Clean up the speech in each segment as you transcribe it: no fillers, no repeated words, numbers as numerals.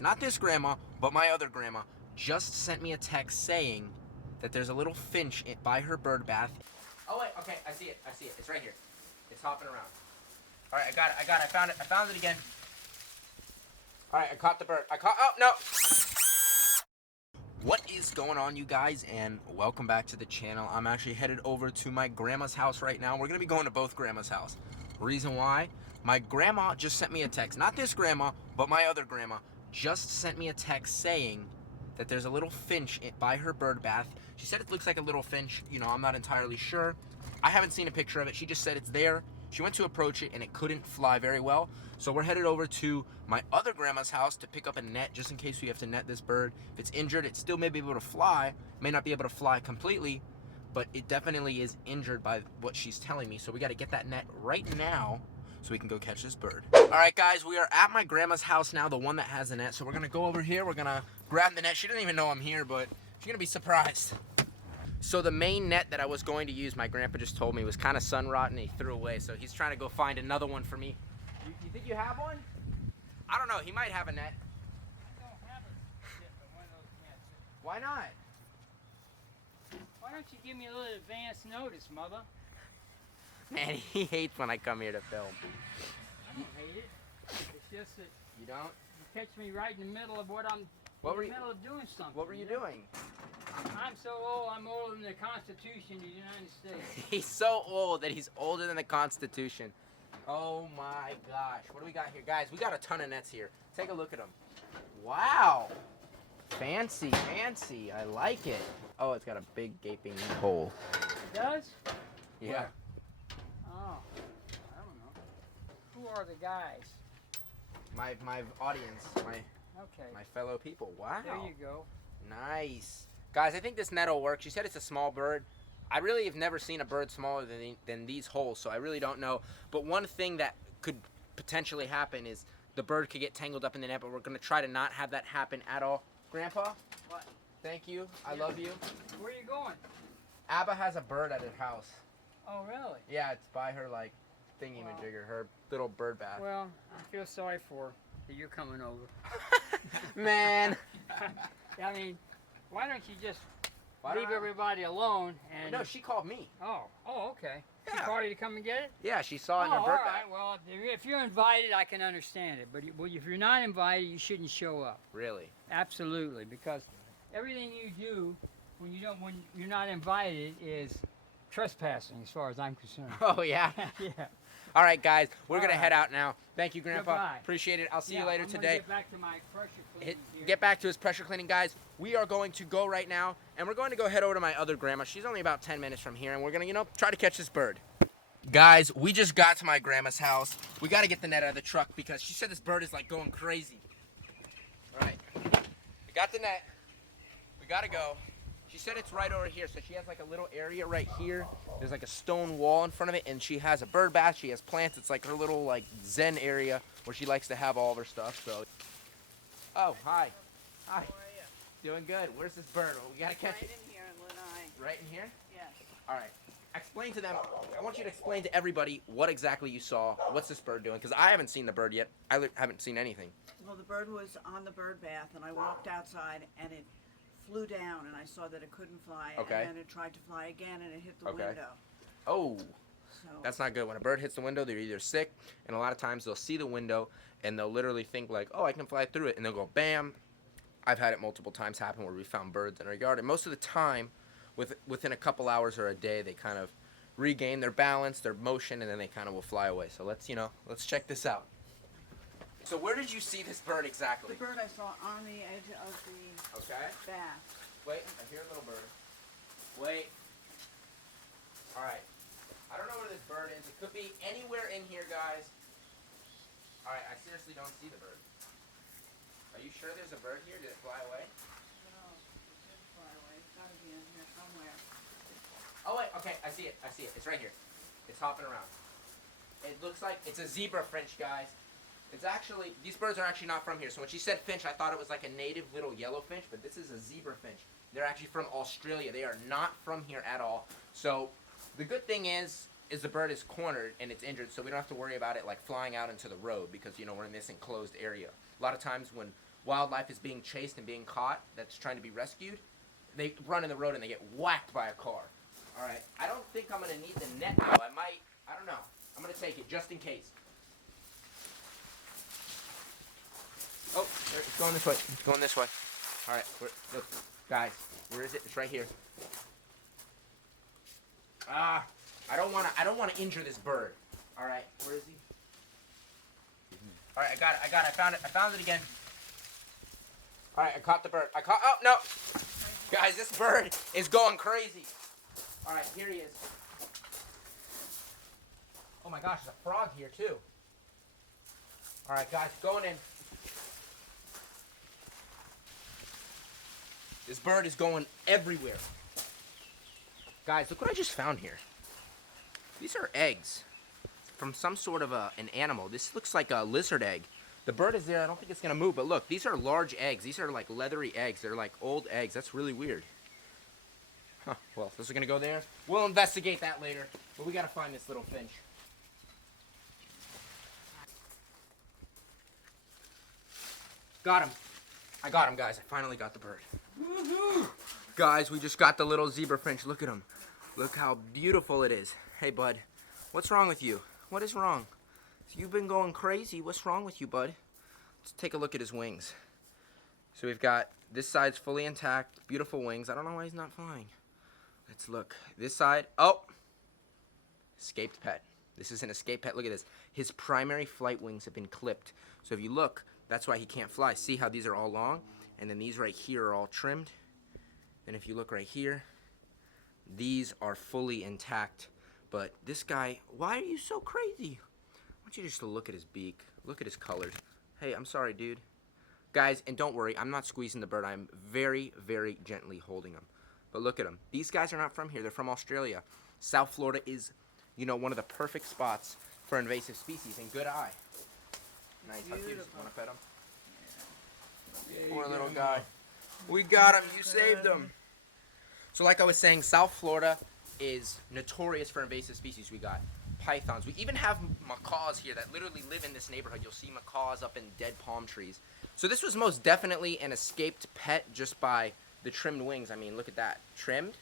Not this grandma, but my other grandma just sent me a text saying that there's a little finch by her bird bath. Oh wait, okay, I see it. It's right here. It's hopping around. All right, I got it. I found it again. All right, I caught the bird. Oh no! What is going on, you guys, and welcome back to the channel. I'm actually headed over to my grandma's house right now. We're gonna be going to both grandma's house. Reason why? My grandma just sent me a text. Not this grandma, but my other grandma just sent me a text saying that there's a little finch by her bird bath. She said it looks like a little finch. You know, I'm not entirely sure. I haven't seen a picture of it. She just said it's there. She went to approach it and it couldn't fly very well. So we're headed over to my other grandma's house to pick up a net just in case we have to net this bird. If it's injured, it still may be able to fly. May not be able to fly completely, but it definitely is injured by what she's telling me. So we got to get that net right now so we can go catch this bird. All right, guys, we are at my grandma's house now, the one that has the net. So we're gonna go over here. We're gonna grab the net. She doesn't even know I'm here, but she's gonna be surprised. So the main net that I was going to use, my grandpa just told me, was kind of sun rotten and he threw away. So he's trying to go find another one for me. You think you have one? I don't know. He might have a net. I don't have one of those nets. Why not? Why don't you give me a little advance notice, Mother? Man, he hates when I come here to film. I don't hate it. It's just that You don't? you catch me right in the middle of what I'm What were in you, the middle of doing something. what were you doing? I'm so old, I'm older than the Constitution of the United States. He's so old that he's older than the Constitution. Oh my gosh. What do we got here? Guys, we got a ton of nets here. Take a look at them. Wow. Fancy, fancy. I like it. Oh, it's got a big gaping hole. It does? Yeah. Where? Oh, I don't know. Who are the guys? My audience, Okay. my fellow people. Wow. There you go. Nice. Guys, I think this net will work. She said it's a small bird. I really have never seen a bird smaller than these holes, so I really don't know. But one thing that could potentially happen is the bird could get tangled up in the net, but we're going to try to not have that happen at all. Grandpa? What? Thank you. I Yeah. love you. Where are you going? Abba has a bird at her house. Oh, really? Yeah, it's by her, like, thingy-majigger, her little bird bath. Well, I feel sorry for that you're coming over. Man. I mean, why don't you just Why leave don't I- everybody alone and... No, she called me. Oh, okay. She Yeah. called you to come and get it? Yeah, she saw it in Oh, her all bird right. bath. Well, if you're invited, I can understand it. But if you're not invited, you shouldn't show up. Really? Absolutely, because everything you do when you're not invited is trespassing, as far as I'm concerned. Oh, yeah? Yeah. All right, guys, we're All going to right. head out now. Thank you, Grandpa. Goodbye. Appreciate it. I'll see you Yeah, later I'm gonna today. Get back to my pressure cleaning here. Get back to his pressure cleaning, guys. We are going to go right now, and we're going to go head over to my other grandma. She's only about 10 minutes from here, and we're going to, try to catch this bird. Guys, we just got to my grandma's house. We got to get the net out of the truck because she said this bird is, like, going crazy. All right. We got the net. We got to go. She said it's right over here, so she has, like, a little area right here. There's, like, a stone wall in front of it, and she has a bird bath. She has plants. It's, like, her little, like, zen area where she likes to have all of her stuff, so. Oh, hi. Hi. How are you? Doing good. Where's this bird? Well, we gotta catch Right it. in here in Lanai. Right in here? Yes. All right. Explain to them. I want you to explain to everybody what exactly you saw. What's this bird doing? Because I haven't seen the bird yet. Haven't seen anything. Well, the bird was on the bird bath, and I walked outside, and it flew down, and I saw that it couldn't fly. Okay. And then it tried to fly again, and it hit the Okay. window. Oh, So that's not good. When a bird hits the window, they're either sick, and a lot of times they'll see the window, and they'll literally think like, oh, I can fly through it, and they'll go bam. I've had it multiple times happen where we found birds in our yard, and most of the time, within a couple hours or a day, they kind of regain their balance, their motion, and then they kind of will fly away. So let's check this out. So where did you see this bird the exactly? bird I saw on the edge of the Okay. bath. Wait, I hear a little bird. Wait. All right. I don't know where this bird is. It could be anywhere in here, guys. All right, I seriously don't see the bird. Are you sure there's a bird here? Did it fly away? No, it didn't fly away. It's got to be in here somewhere. Oh, wait. Okay, I see it. It's right here. It's hopping around. It looks like it's a zebra finch, guys. It's actually, these birds are actually not from here. So when she said finch, I thought it was like a native little yellow finch, but this is a zebra finch. They're actually from Australia. They are not from here at all. So the good thing is the bird is cornered and it's injured, so we don't have to worry about it like flying out into the road because, we're in this enclosed area. A lot of times when wildlife is being chased and being caught that's trying to be rescued, they run in the road and they get whacked by a car. All right, I don't think I'm gonna need the net though. I don't know. I'm gonna take it just in case. Oh, it's going this way. It's going this way. All right, look, guys, where is it? It's right here. I don't wanna injure this bird. All right, where is he? All right, I got it. I found it again. All right, I caught the bird. Oh, no. Guys, this bird is going crazy. All right, here he is. Oh my gosh, there's a frog here too. All right, guys, going in. This bird is going everywhere. Guys, look what I just found here. These are eggs from some sort of an animal. This looks like a lizard egg. The bird is there. I don't think it's going to move. But look, these are large eggs. These are like leathery eggs. They're like old eggs. That's really weird. Huh. Well, this is going to go there. We'll investigate that later. But we got to find this little finch. Got him. I got him, guys. I finally got the bird. Woohoo! Guys, we just got the little zebra finch. Look at him. Look how beautiful it is. Hey, bud. What's wrong with you? What is wrong? You've been going crazy. What's wrong with you, bud? Let's take a look at his wings. So we've got this side's fully intact, beautiful wings. I don't know why he's not flying. Let's look. This side, oh, escaped pet. This is an escaped pet. Look at this. His primary flight wings have been clipped. So if you look, that's why he can't fly. See how these are all long? And then these right here are all trimmed. And if you look right here, these are fully intact. But this guy, why are you so crazy? I want you just to look at his beak. Look at his colors. Hey, I'm sorry, dude. Guys, and don't worry, I'm not squeezing the bird. I'm very, very gently holding him. But look at him. These guys are not from here. They're from Australia. South Florida is, you know, one of the perfect spots for invasive species. And good eye. Nice. How cute. Want to pet him? Yeah. Poor little guy. We got him. You saved him. So like I was saying, South Florida is notorious for invasive species. We got pythons. We even have macaws here that literally live in this neighborhood. You'll see macaws up in dead palm trees. So this was most definitely an escaped pet just by the trimmed wings. I mean, look at that. Trimmed?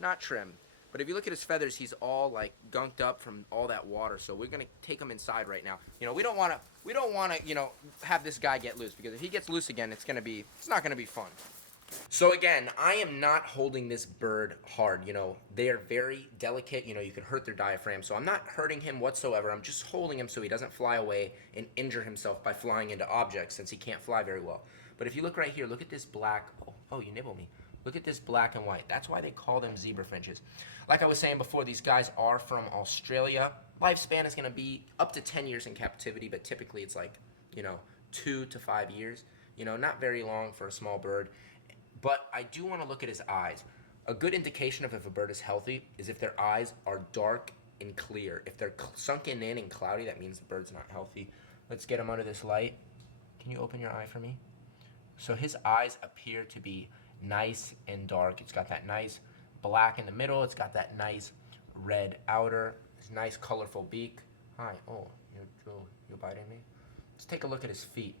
Not trimmed. But if you look at his feathers, he's all like gunked up from all that water. So we're gonna take him inside right now. You know, we don't wanna, you know, have this guy get loose, because if he gets loose again, it's not gonna be fun. So again, I am not holding this bird hard. You know, they are very delicate. You know, you can hurt their diaphragm. So I'm not hurting him whatsoever. I'm just holding him so he doesn't fly away and injure himself by flying into objects, since he can't fly very well. But if you look right here, look at this black. Oh, you nibble me. Look at this black and white. That's why they call them zebra finches. Like I was saying before, these guys are from Australia. Lifespan is going to be up to 10 years in captivity, but typically it's like, you know, 2 to 5 years. You know, not very long for a small bird. But I do want to look at his eyes. A good indication of if a bird is healthy is if their eyes are dark and clear. If they're sunken in and cloudy, that means the bird's not healthy. Let's get him under this light. Can you open your eye for me? So his eyes appear to be nice and dark. It's got that nice black in the middle. It's got that nice red outer. His nice colorful beak. Hi. Oh, you're biting me? Let's take a look at his feet.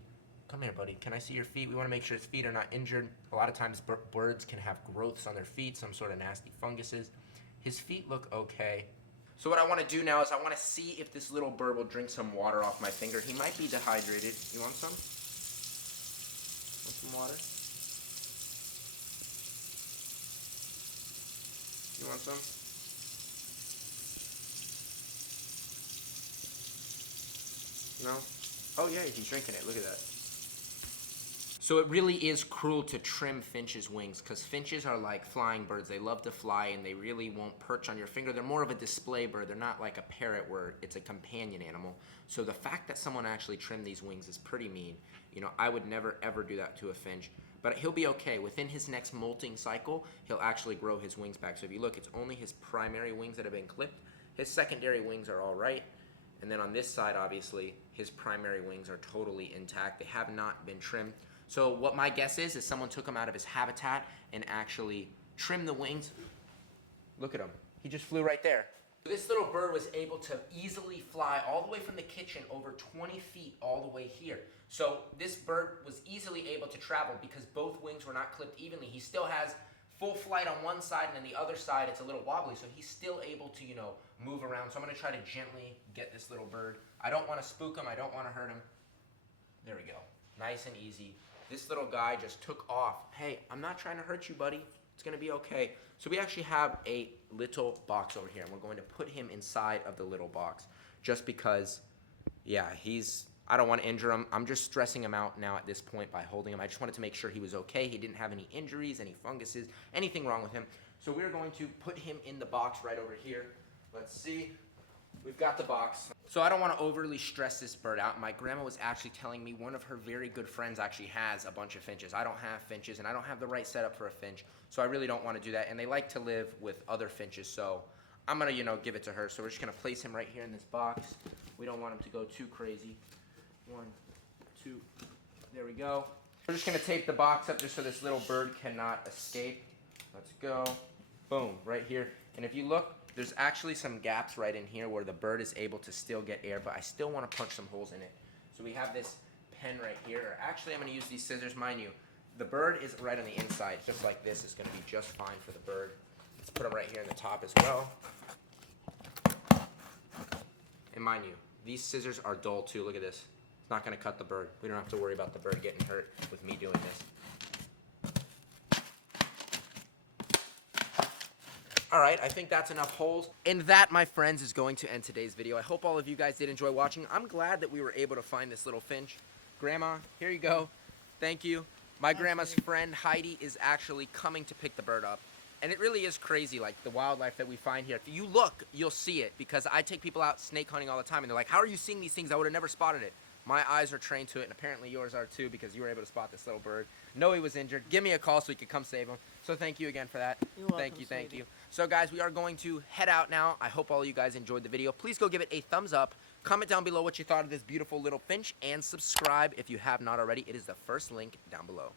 Come here, buddy. Can I see your feet? We want to make sure his feet are not injured. A lot of times birds can have growths on their feet, some sort of nasty funguses. His feet look okay. So what I want to do now is I want to see if this little bird will drink some water off my finger. He might be dehydrated. You want some? Want some water? You want some? No? Oh yeah, he's drinking it. Look at that. So it really is cruel to trim finches' wings, because finches are like flying birds. They love to fly, and they really won't perch on your finger. They're more of a display bird. They're not like a parrot where it's a companion animal. So the fact that someone actually trimmed these wings is pretty mean. You know, I would never ever do that to a finch. But he'll be okay. Within his next molting cycle, he'll actually grow his wings back. So if you look, it's only his primary wings that have been clipped. His secondary wings are all right. And then on this side, obviously, his primary wings are totally intact. They have not been trimmed. So what my guess is someone took him out of his habitat and actually trimmed the wings. Look at him. He just flew right there. This little bird was able to easily fly all the way from the kitchen over 20 feet all the way here. So this bird was easily able to travel because both wings were not clipped evenly. He still has full flight on one side, and then the other side it's a little wobbly, so he's still able to, you know, move around. So I'm gonna try to gently get this little bird. I don't wanna spook him, I don't wanna hurt him. There we go, nice and easy. This little guy just took off. Hey, I'm not trying to hurt you, buddy. It's gonna be okay. So we actually have a little box over here, and we're going to put him inside of the little box just because, yeah, I don't want to injure him. I'm just stressing him out now at this point by holding him. I just wanted to make sure he was okay. He didn't have any injuries, any funguses, anything wrong with him. So we're going to put him in the box right over here. Let's see. We've got the box. So I don't want to overly stress this bird out. My grandma was actually telling me one of her very good friends actually has a bunch of finches. I don't have finches, and I don't have the right setup for a finch, so I really don't want to do that. And they like to live with other finches, so I'm going to, you know, give it to her. So we're just going to place him right here in this box. We don't want him to go too crazy. 1, 2, there we go. We're just going to tape the box up just so this little bird cannot escape. Let's go. Boom, right here. And if you look, there's actually some gaps right in here where the bird is able to still get air, but I still want to punch some holes in it. So we have this pen right here. Or actually, I'm going to use these scissors. Mind you, the bird is right on the inside, just like this. It's going to be just fine for the bird. Let's put them right here in the top as well. And mind you, these scissors are dull too. Look at this. It's not going to cut the bird. We don't have to worry about the bird getting hurt with me doing this. All right, I think that's enough holes. And that, my friends, is going to end today's video. I hope all of you guys did enjoy watching. I'm glad that we were able to find this little finch. Grandma, here you go. Thank you. My grandma's friend, Heidi, is actually coming to pick the bird up. And it really is crazy, like, the wildlife that we find here. If you look, you'll see it, because I take people out snake hunting all the time, and they're like, how are you seeing these things? I would have never spotted it. My eyes are trained to it, and apparently yours are too, because you were able to spot this little bird. Know he was injured. Give me a call so we could come save him. So thank you again for that. You're welcome, Thank sweetie. you. So guys, we are going to head out now. I hope all of you guys enjoyed the video. Please go give it a thumbs up. Comment down below what you thought of this beautiful little finch, and subscribe if you have not already. It is the first link down below.